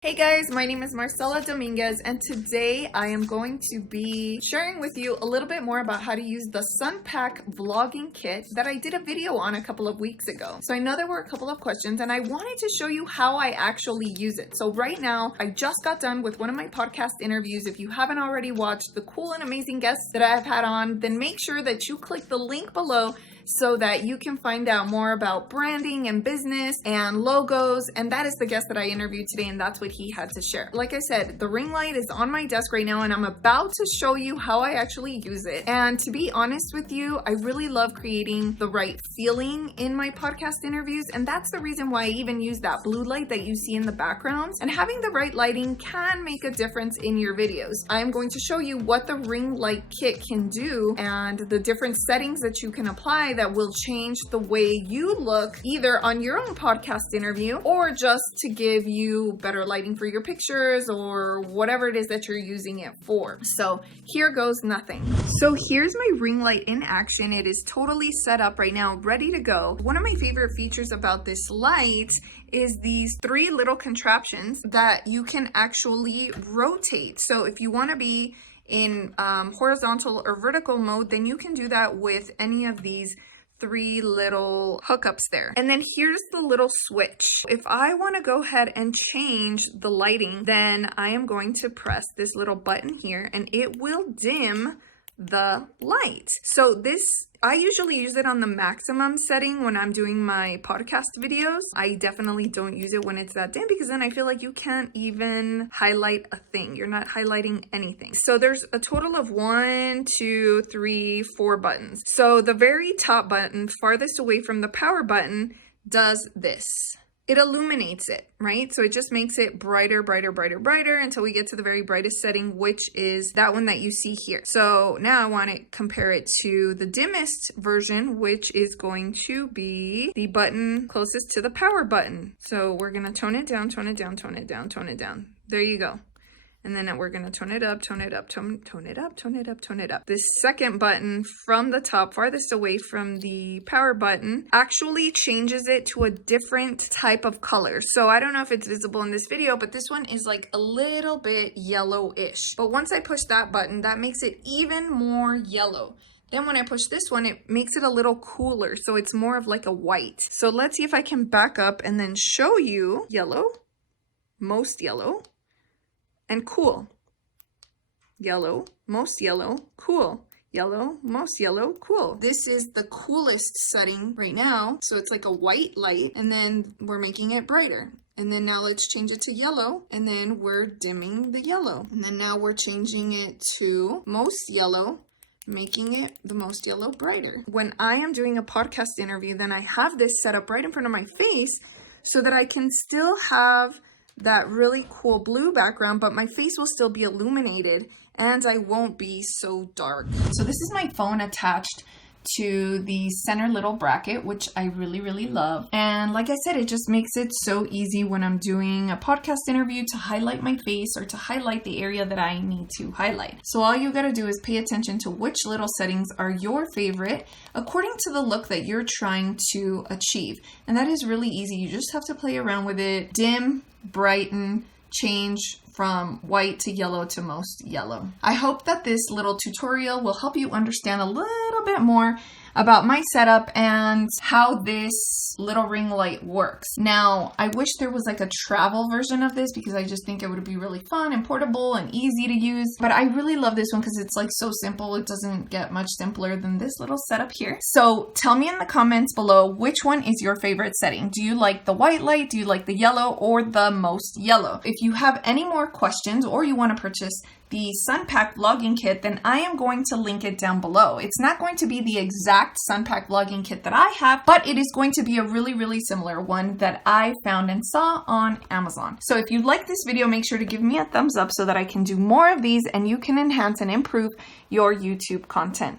Hey guys, my name is Marcella Dominguez, and today I am going to be sharing with you a little bit more about how to use the Sunpak vlogging kit that I did a video on a couple of weeks ago. So I know there were a couple of questions and I wanted to show you how I actually use it. So right now, I just got done with one of my podcast interviews. If you haven't already watched the cool and amazing guests that I've had on, then make sure that you click the link below so that you can find out more about branding and business and logos. And that is the guest that I interviewed today, and that's what he had to share. Like I said, the ring light is on my desk right now, and I'm about to show you how I actually use it. And to be honest with you, I really love creating the right feeling in my podcast interviews, and that's the reason why I even use that blue light that you see in the background. And having the right lighting can make a difference in your videos. I'm going to show you what the ring light kit can do and the different settings that you can apply that will change the way you look either on your own podcast interview or just to give you better lighting for your pictures or whatever it is that you're using it for. So here goes nothing. So here's my ring light in action. It is totally set up right now, ready to go. One of my favorite features about this light is these three little contraptions that you can actually rotate. So if you want to be in horizontal or vertical mode, then you can do that with any of these three little hookups there. And then here's the little switch. If I want to go ahead and change the lighting, then I am going to press this little button here and it will dim the light. So this, I usually use it on the maximum setting when I'm doing my podcast videos. I definitely don't use it when it's that dim because then I feel like you can't even highlight a thing. You're not highlighting anything. So there's a total of 1, 2, 3, 4 buttons. So the very top button, farthest away from the power button, does this. It illuminates it, right? So it just makes it brighter, brighter, brighter, brighter until we get to the very brightest setting, which is that one that you see here. So now I want to compare it to the dimmest version, which is going to be the button closest to the power button. So we're going to tone it down, tone it down, tone it down, tone it down. There you go. And then we're going to tone it up, tone it up, tone it up, tone it up, tone it up. This second button from the top, farthest away from the power button, actually changes it to a different type of color. So I don't know if it's visible in this video, but this one is like a little bit yellowish. But once I push that button, that makes it even more yellow. Then when I push this one, it makes it a little cooler. So it's more of like a white. So let's see if I can back up and then show you yellow, most yellow, and cool. Yellow, most yellow, cool. Yellow, most yellow, cool. This is the coolest setting right now. So it's like a white light, and then we're making it brighter. And then now let's change it to yellow, and then we're dimming the yellow. And then now we're changing it to most yellow, making it the most yellow brighter. When I am doing a podcast interview, then I have this set up right in front of my face so that I can still have that really cool blue background, but my face will still be illuminated and I won't be so dark. So this is my phone attached to the center little bracket, which I really, really love. And like I said, it just makes it so easy when I'm doing a podcast interview to highlight my face or to highlight the area that I need to highlight. So all you gotta do is pay attention to which little settings are your favorite according to the look that you're trying to achieve. And that is really easy. You just have to play around with it. Dim, brighten, change from white to yellow to most yellow. I hope that this little tutorial will help you understand a little bit more about my setup and how this little ring light works. Now, I wish there was like a travel version of this because I just think it would be really fun and portable and easy to use. But I really love this one because it's like so simple. It doesn't get much simpler than this little setup here. So tell me in the comments below which one is your favorite setting. Do you like the white light? Do you like the yellow or the most yellow? If you have any more questions or you want to purchase the Sunpak vlogging kit, then I am going to link it down below. It's not going to be the exact Sunpak vlogging kit that I have, but it is going to be a really, really similar one that I found and saw on Amazon. So if you like this video, make sure to give me a thumbs up so that I can do more of these and you can enhance and improve your YouTube content.